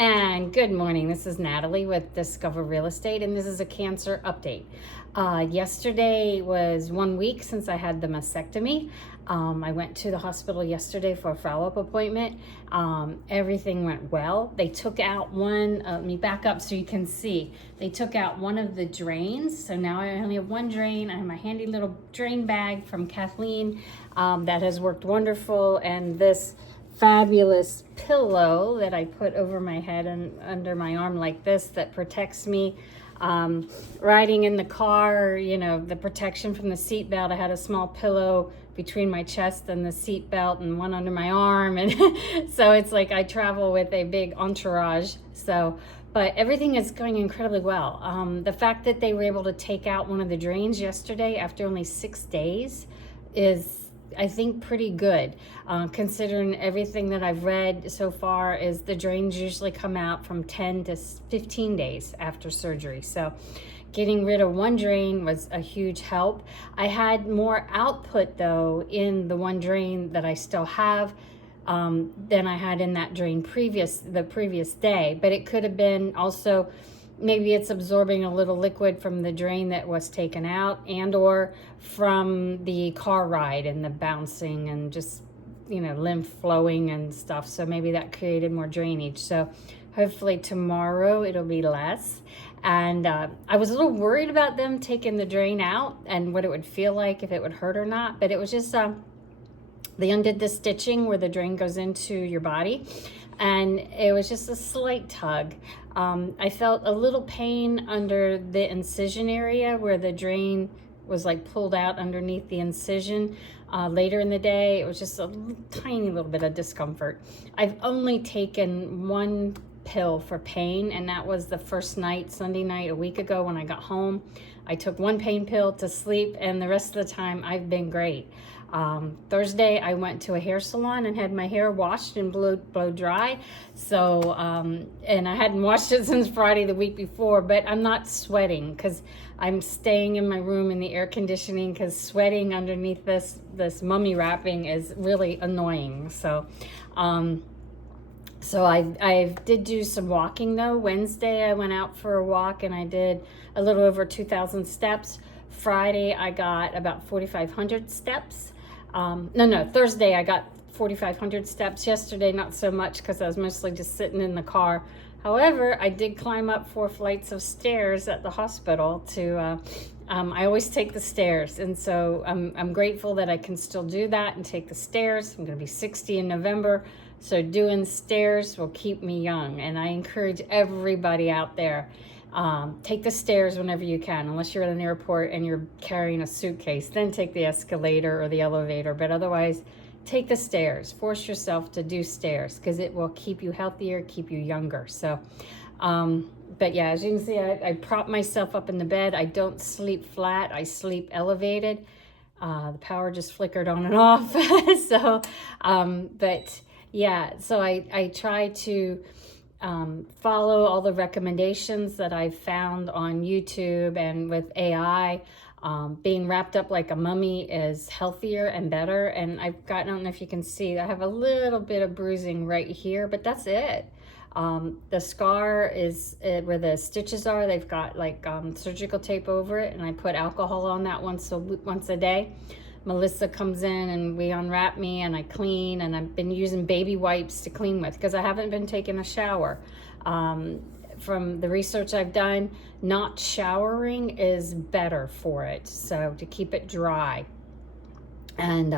And good morning. This is Natalie with Discover Real Estate, and this is a cancer update. Yesterday was 1 week since I had the mastectomy. I went to the hospital yesterday for a follow-up appointment. Everything went well. They took out one, let me back up so you can see. They took out one of the drains, so now I only have one drain. I have my handy little drain bag from Kathleen that has worked wonderful, and this fabulous pillow that I put over my head and under my arm like this that protects me. Riding in the car, you know, the protection from the seat belt. I had a small pillow between my chest and the seat belt and one under my arm, and so it's like I travel with a big entourage. But everything is going incredibly well. The fact that they were able to take out one of the drains yesterday after only 6 days is, I think, pretty good, considering everything that I've read so far is the drains usually come out from 10 to 15 days after surgery. So getting rid of one drain was a huge help. I had more output though in the one drain that I still have than I had in that drain the previous day, but it could have been also maybe it's absorbing a little liquid from the drain that was taken out, and or from the car ride and the bouncing and just, you know, lymph flowing and stuff. So maybe that created more drainage. So hopefully tomorrow it'll be less. And I was a little worried about them taking the drain out and what it would feel like, if it would hurt or not. But it was just, they undid the stitching where the drain goes into your body, and it was just a slight tug. I felt a little pain under the incision area where the drain was like pulled out underneath the incision. Later in the day, it was just a tiny little bit of discomfort. I've only taken one pill for pain, and that was the first night, Sunday night, a week ago when I got home. I took one pain pill to sleep, and the rest of the time I've been great. Thursday I went to a hair salon and had my hair washed and blow dry. So and I hadn't washed it since Friday the week before, but I'm not sweating because I'm staying in my room in the air conditioning, because sweating underneath this mummy wrapping is really annoying. So I did do some walking though. Wednesday I went out for a walk and I did a little over 2,000 steps. Friday I got about 4,500 steps. Thursday I got 4,500 steps. Yesterday not so much because I was mostly just sitting in the car. However, I did climb up 4 flights of stairs at the hospital to I always take the stairs, and so I'm grateful that I can still do that and take the stairs. I'm going to be 60 in November, so doing stairs will keep me young, and I encourage everybody out there, take the stairs whenever you can, unless you're at an airport and you're carrying a suitcase. Then take the escalator or the elevator, but otherwise take the stairs. Force yourself to do stairs because it will keep you healthier, keep you younger. So but yeah, as you can see, I prop myself up in the bed. I don't sleep flat, I sleep elevated. The power just flickered on and off. So but yeah, so I try to follow all the recommendations that I've found on YouTube and with AI. Being wrapped up like a mummy is healthier and better. And I don't know if you can see, I have a little bit of bruising right here, but that's it. The scar is where the stitches are. They've got like surgical tape over it, and I put alcohol on that once a day. Melissa comes in and we unwrap me and I clean, and I've been using baby wipes to clean with because I haven't been taking a shower. From the research I've done, not showering is better for it, so to keep it dry. And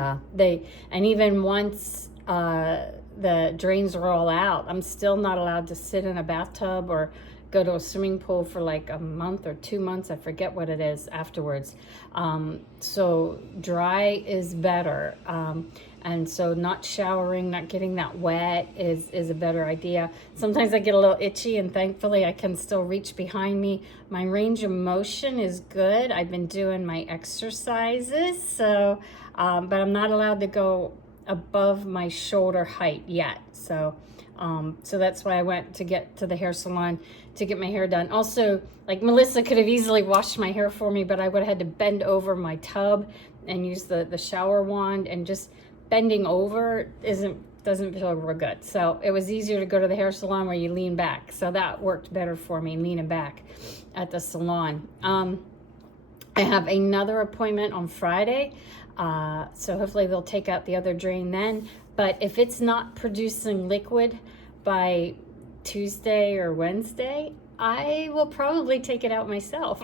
even once the drains are all out, I'm still not allowed to sit in a bathtub or go to a swimming pool for like a month or 2 months. I forget what it is afterwards. So dry is better. And so not showering, not getting that wet is a better idea. Sometimes I get a little itchy, and thankfully I can still reach behind me. My range of motion is good. I've been doing my exercises, so but I'm not allowed to go above my shoulder height yet. So that's why I went to get to the hair salon to get my hair done. Also, like Melissa could have easily washed my hair for me, but I would have had to bend over my tub and use the shower wand, and just bending over isn't doesn't feel real good. So it was easier to go to the hair salon where you lean back. So that worked better for me, leaning back at the salon. I have another appointment on Friday. So hopefully they'll take out the other drain then. But if it's not producing liquid by Tuesday or Wednesday, I will probably take it out myself.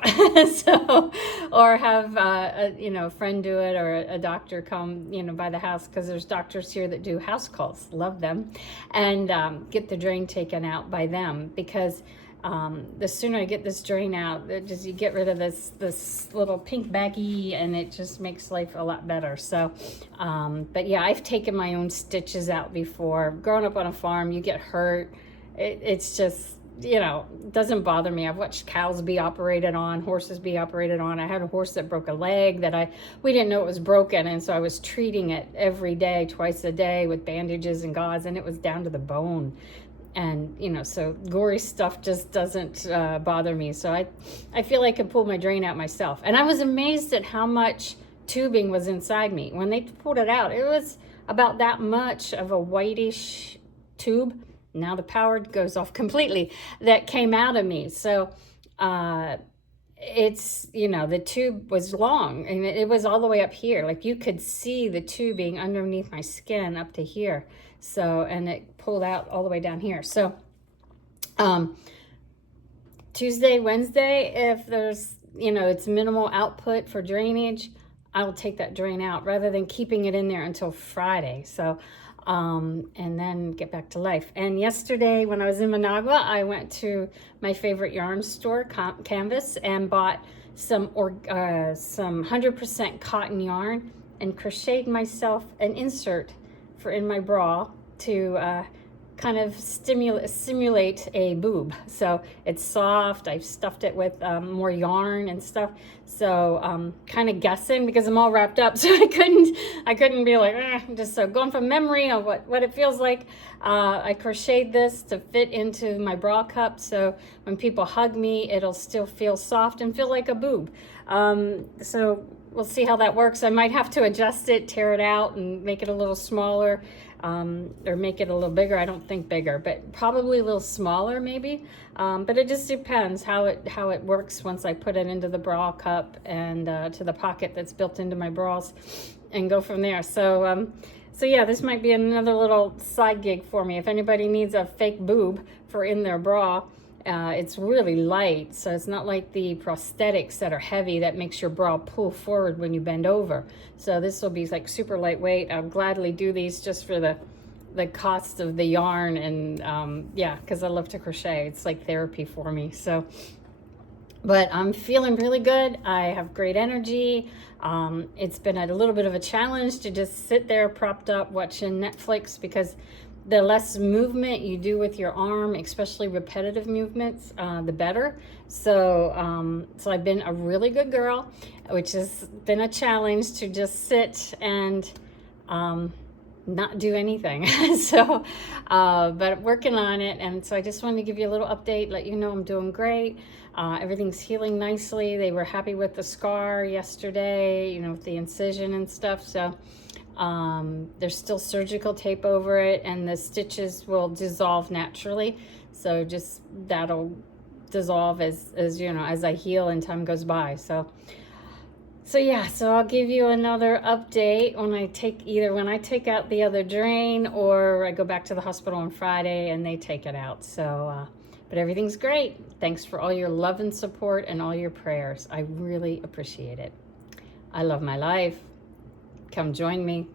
So, or have a friend do it, or a doctor come by the house, because there's doctors here that do house calls. Love them. And get the drain taken out by them, because the sooner I get this drain out, you get rid of this little pink baggie, and it just makes life a lot better. So but yeah, I've taken my own stitches out before. Growing up on a farm, you get hurt. It's just, it doesn't bother me. I've watched cows be operated on, horses be operated on. I had a horse that broke a leg that we didn't know it was broken, and so I was treating it every day, twice a day, with bandages and gauze, and it was down to the bone. And so gory stuff just doesn't bother me. So I feel I could pull my drain out myself. And I was amazed at how much tubing was inside me. When they pulled it out, it was about that much of a whitish tube. Now the power goes off completely, that came out of me. So it's, the tube was long, and it was all the way up here. Like, you could see the tubing underneath my skin up to here. So, and it pulled out all the way down here. So Tuesday, Wednesday, if there's, it's minimal output for drainage, I will take that drain out rather than keeping it in there until Friday. So and then get back to life. And yesterday when I was in Managua, I went to my favorite yarn store, Canvas, and bought some 100% cotton yarn, and crocheted myself an insert for in my bra to kind of simulate a boob. So it's soft. I've stuffed it with more yarn and stuff. So kind of guessing, because I'm all wrapped up, so I couldn't be like, just so going from memory of what it feels like. I crocheted this to fit into my bra cup, so when people hug me, it'll still feel soft and feel like a boob. So we'll see how that works. I might have to adjust it, tear it out, and make it a little smaller, or make it a little bigger. I don't think bigger, but probably a little smaller maybe. But it just depends how it works once I put it into the bra cup and to the pocket that's built into my bras, and go from there. So yeah, this might be another little side gig for me. If anybody needs a fake boob for in their bra, it's really light, so it's not like the prosthetics that are heavy that makes your bra pull forward when you bend over. So this will be like super lightweight. I'll gladly do these just for the cost of the yarn, and yeah, because I love to crochet. It's like therapy for me. So, but I'm feeling really good. I have great energy. It's been a little bit of a challenge to just sit there propped up watching Netflix, because the less movement you do with your arm, especially repetitive movements, the better. So so I've been a really good girl, which has been a challenge to just sit and not do anything. So but working on it. And so I just wanted to give you a little update, let you know I'm doing great. Everything's healing nicely. They were happy with the scar yesterday, with the incision and stuff. So there's still surgical tape over it, and the stitches will dissolve naturally. So just that'll dissolve as I heal and time goes by. So yeah, so I'll give you another update when I take out the other drain, or I go back to the hospital on Friday and they take it out. So but everything's great. Thanks for all your love and support and all your prayers. I really appreciate it. I love my life. Come join me.